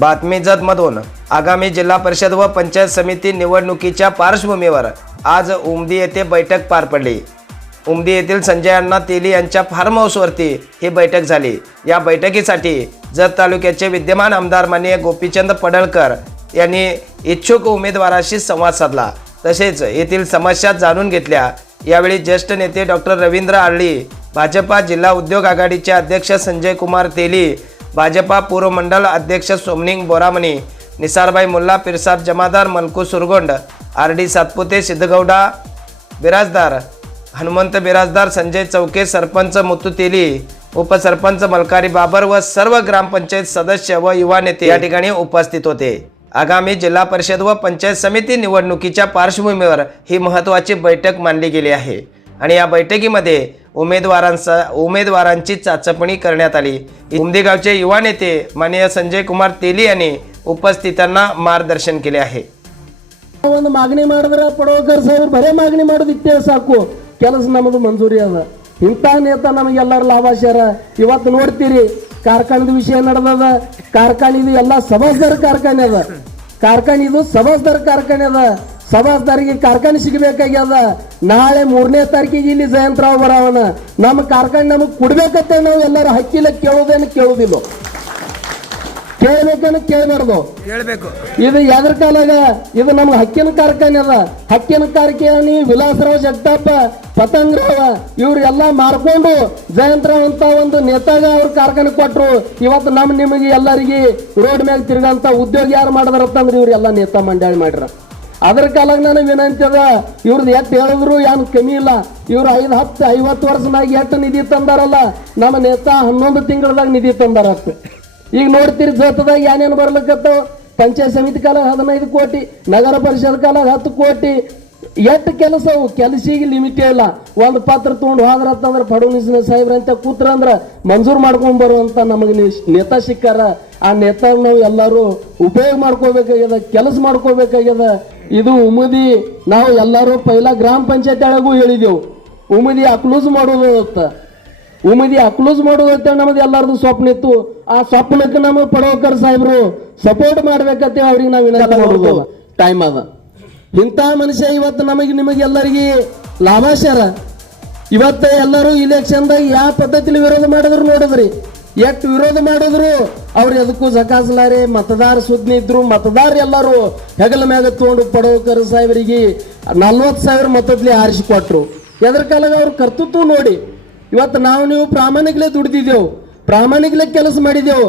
बातमी जतमधून आगामी जिल्हा परिषद व पंचायत समिती निवडणुकीच्या पार्श्वभूमीवर आज उमदी येथे बैठक पार पडली। उमदी येथील संजय अण्णा तेली यांच्या फार्म हाऊसवरती ही बैठक झाली। या बैठकीसाठी जत तालुक्याचे विद्यमान आमदार माननीय गोपीचंद पडळकर यांनी इच्छुक उमेदवाराशी संवाद साधला, तसेच येथील समस्या जाणून घेतल्या। यावेळी ज्येष्ठ नेते डॉक्टर रवींद्र आर्ली, भाजपा जिल्हा उद्योग आघाडीचे अध्यक्ष संजय कुमार तेली, भाजपा पूर्व मंडल अध्यक्ष सोमनिंग बोरामणी, निसारभाई मुल्ला, पिरसाब जमादार, मलकू सुरगोंड, आरडी सातपुते, सिद्धगौडा बिराजदार, हनुमंत बिराजदार, संजय चौके, सरपंच मुत्तू तेली, उपसरपंच मलकारी बाबर व सर्व ग्रामपंचायत सदस्य व युवा नेते या ठिकाणी उपस्थित होते। आगामी जिल्हा परिषद व पंचायत समिती निवडणुकीच्या पार्श्वभूमीवर ही महत्त्वाची बैठक मानली गेली आहे आणि या बैठकीमध्ये उमेदवारांची चाचपणी करण्यात आली। उमदी गावचे युवा नेते माननीय संजय कुमार तेली यांनी उपस्थितांना मार्गदर्शन केले आहे। ಒಂದು ಮಾಗಣಿ ಮಾಡಿದ್ರೆ ಪಡೋಕರ್ ಸಾಹೇಬರು ಬರೇ ಮಾಗಣಿ ಮಾಡೋದಿತ್ತೆ ಸಾಕು, ಕೆಲಸ ನಮ್ಮದು ಮಂಜೂರಿ ಅದ। ಇಂಥ ನೇತ ನಮಗೆಲ್ಲರೂ ಲಾಭಾಶ್ಯಾರ। ಇವತ್ತು ನೋಡ್ತೀರಿ ಕಾರ್ಖಾನೆದ ವಿಷಯ ನಡೆದದ, ಕಾರ್ಖಾನೆದು ಎಲ್ಲ ಸಭಾಸದಾರ ಕಾರ್ಖಾನೆ ಅದ, ಕಾರ್ಖಾನೆದು ಸಭಾಸದಾರ ಕಾರ್ಖಾನೆ ಅದ, ಸಭಾಸದಾರಿಗೆ ಕಾರ್ಖಾನೆ ಸಿಗಬೇಕಾಗ್ಯದ। ನಾಳೆ 3ನೇ ತಾರೀಕಿಗೆ ಇಲ್ಲಿ ಜಯಂತರಾವ್ ಬರವನ, ನಮ್ಮ ಕಾರ್ಖಾನೆ ನಮಗೆ ಕೊಡ್ಬೇಕಂತ ನಾವು ಎಲ್ಲರೂ ಹಕ್ಕಿಲ್ಲ, ಕೇಳೋದೇನು ಕೇಳೋದಿಲ್ಲ, ಕೇಳಬೇಕನ್ನು ಕೇಳಬಾರ್ದು, ಕೇಳಬೇಕು। ಇದು ಯಾವ್ದ್ರ ಕಾಲಾಗ ಇದು ನಮ್ಗೆ ಹಕ್ಕಿನ ಕಾರ್ಖಾನೆ ಅದ। ಹಕ್ಕಿನ ಕಾರ್ಖಾನೆ ವಿಲಾಸರಾವ್ ಜಗತಾಪ, ಪತಂಗರಾವ ಇವ್ರೆಲ್ಲ ಮಾರ್ಕೊಂಡು ಜಯಂತರಾವ್ ಅಂತ ಒಂದು ನೇತಾಗ ಅವ್ರ ಕಾರ್ಖಾನೆ ಕೊಟ್ಟರು। ಇವತ್ತು ನಿಮಗೆ ಎಲ್ಲರಿಗೆ ರೋಡ್ ಮ್ಯಾಗ ತಿರ್ಗಂತ ಉದ್ಯೋಗ ಯಾರು ಮಾಡಿದಾರಂತಂದ್ರೆ ಇವ್ರೆಲ್ಲ ನೇತಾ ಮಂಡಳಿ ಮಾಡ್ರ। ಅದ್ರ ಕಾಲಾಗ ನಾನು ವಿನಂತಿ ಅದ, ಇವ್ರದ್ದು ಎಷ್ಟು ಹೇಳಿದ್ರು ಏನು ಕಮ್ಮಿ ಇಲ್ಲ। ಇವ್ರು 5-10-50 ವರ್ಷನಾಗ ಎಷ್ಟು ನಿಧಿ ತಂದಾರಲ್ಲ, ನಮ್ಮ ನೇತಾ 11 ತಿಂಗಳದಾಗ ನಿಧಿ ತಂದಾರತ್ತ। ಈಗ ನೋಡ್ತೀರಿ ಜತದಾಗ ಏನೇನು ಬರ್ಲಿಕ್ಕತ್ತವ, ಪಂಚಾಯತ್ ಸಮಿತಿ ಕಾಲ 15 ಕೋಟಿ, ನಗರ ಪರಿಷತ್ ಕಾಲ 10 ಕೋಟಿ, ಎಷ್ಟು ಕೆಲಸ ಅವು, ಕೆಲಸಿಗೆ ಲಿಮಿಟೇ ಇಲ್ಲ। ಒಂದು ಪತ್ರ ತೊಗೊಂಡು ಹೋದ್ರತ್ತಂದ್ರೆ ಫಡ್ನವೀಸ್ ಸಾಹೇಬ್ರ ಅಂತ ಕೂತ್ರಂದ್ರೆ ಮಂಜೂರು ಮಾಡ್ಕೊಂಡ್ ಬರುವಂತ ನಮಗೆ ನೇತಾ ಸಿಕ್ಕಾರ। ಆ ನೇತಾ ನಾವು ಎಲ್ಲರೂ ಉಪಯೋಗ ಮಾಡ್ಕೋಬೇಕಾಗ್ಯದ, ಕೆಲಸ ಮಾಡ್ಕೋಬೇಕಾಗ್ಯದ। ಇದು ಉಮದಿ ನಾವು ಎಲ್ಲರೂ ಪೈಲಾ ಗ್ರಾಮ ಪಂಚಾಯತ್ ಒಳಗೂ ಹೇಳಿದೆವು, ಉಮದಿ ಅಕ್ಲೂಸ್ ಮಾಡೋದು ಅಂತ, ಉಮದಿ ಅಕ್ಲೂಸ್ ಮಾಡೋದಂತ ನಮ್ದು ಎಲ್ಲರದು ಸ್ವಪ್ನ ಇತ್ತು। ಆ ಸ್ವಪ್ನಕ್ಕೆ ನಮ್ಮ ಪಡೋಕರ್ ಸಾಹೇಬ್ರು ಸಪೋರ್ಟ್ ಮಾಡ್ಬೇಕಂತ ಅವ್ರಿಗೆ ನಾವು ವಿನಂತಿ ಮಾಡೋದು ಟೈಮ್ ಅದ। ಇಂಥ ಮನುಷ್ಯ ಇವತ್ತು ನಿಮಗೆ ಎಲ್ಲರಿಗೆ ಲಾಭಾಶ್ಯಾರ। ಇವತ್ತ ಎಲ್ಲರೂ ಇಲೆಕ್ಷನ್ದಾಗ ಯಾವ ಪದ್ಧತಿಲಿ ವಿರೋಧ ಮಾಡಿದ್ರು ನೋಡಿದ್ರಿ, ಎಷ್ಟು ವಿರೋಧ ಮಾಡಿದ್ರು ಅವ್ರು ಎದಕ್ಕೂ ಜಕಾಸಲಾರೆ, ಮತದಾರ ಸುದ್ನಿ ಇದ್ರು, ಮತದಾರ ಎಲ್ಲರೂ ಹೆಗಲ ಮ್ಯಾಗ ತಗೊಂಡು ಪಡೋಕರ್ ಸಾಹೇಬರಿಗೆ 40,000 ಮತದಲ್ಲಿ ಆರಿಸಿಕೊಟ್ರು। ಎದ್ರ ಕಾಲಾಗ ಅವ್ರ ಕರ್ತೃತ್ವ ನೋಡಿ ಇವತ್ತು ನೀವು ಪ್ರಾಮಾಣಿಕಲೇ ದುಡಿದಿದ್ದೆವು, ಪ್ರಾಮಾಣಿಕಲೇ ಕೆಲಸ ಮಾಡಿದೆವು,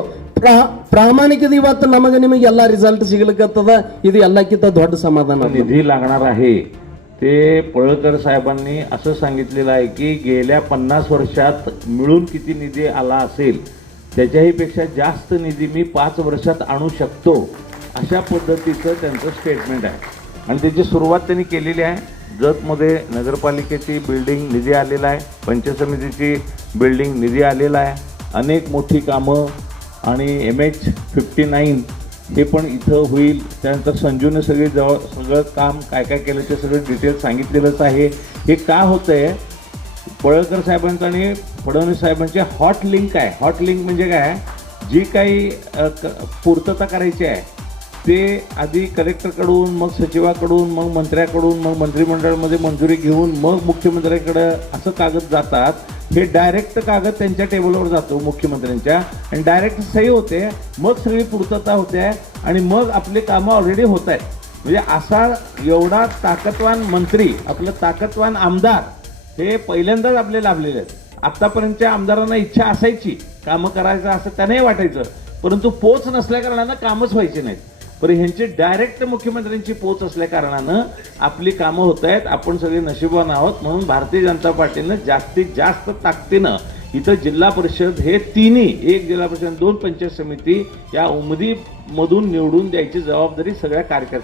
प्रामाणिकता ಇವತ್ತು ನಿಮಗೆ ಎಲ್ಲ रिझल्ट सिगलकತ್ತದ। ಇದು ಎಲ್ಲಕ್ಕಿಂತ ದೊಡ್ಡ समाधान। निधी लागणार आहे ते पळळकर साहेबांनी असं सांगितलेलं आहे की गेल्या 50 वर्षात मिळून किती निधी आला असेल त्याच्याही पेक्षा जास्त निधी मी 5 वर्षात आणू शकतो, अशा पद्धतीचं त्यांचं स्टेटमेंट आहे। आणि त्याची सुरुवात त्यांनी केलेली आहे। जतमध्ये नगरपालिकेची बिल्डिंग निधी आलेला आहे, पंचायत समितीची बिल्डिंग निधी आलेला आहे, अनेक मोठी कामं आणि MH59 हे पण इथं होईल। त्यानंतर संजूने सगळं काम काय काय केलं ते सगळं डिटेल सांगितलेलंच आहे। हे का होतंय, पळळकर साहेबांचं आणि फडणवीस साहेबांचे हॉट लिंक आहे। हॉट लिंक म्हणजे काय, जी काही पूर्तता करायची आहे ते आधी कलेक्टरकडून, मग सचिवाकडून, मग मंत्र्याकडून, मग मंत्रिमंडळामध्ये मंजुरी घेऊन मग मुख्यमंत्र्याकडे असं कागद जातात। हे डायरेक्ट कागद त्यांच्या टेबलवर जातो मुख्यमंत्र्यांच्या, आणि डायरेक्ट सही होते, मग सगळी पूर्तता होते आणि मग आपले कामं ऑलरेडी होत आहेत। म्हणजे असा एवढा ताकदवान मंत्री, आपलं ताकदवान आमदार हे पहिल्यांदाच आपले लाभलेले आहेत। आत्तापर्यंतच्या आमदारांना इच्छा असायची कामं करायचं असं त्यांनाही वाटायचं, परंतु पोच नसल्या कारणानं कामच व्हायची नाहीत। पण ह्यांची डायरेक्ट मुख्यमंत्र्यांची पोच असल्या कारणानं आपली कामं होत आहेत। आपण सगळे नशिबवान आहोत, म्हणून भारतीय जनता पार्टीनं जास्तीत जास्त ताकदीनं इथं जिल्हा परिषद हे तिन्ही, 1 जिल्हा परिषद 2 पंचायत समिती या उमदी मधून निवडून द्यायची जबाबदारी सगळ्या कार्यकर्त्यांना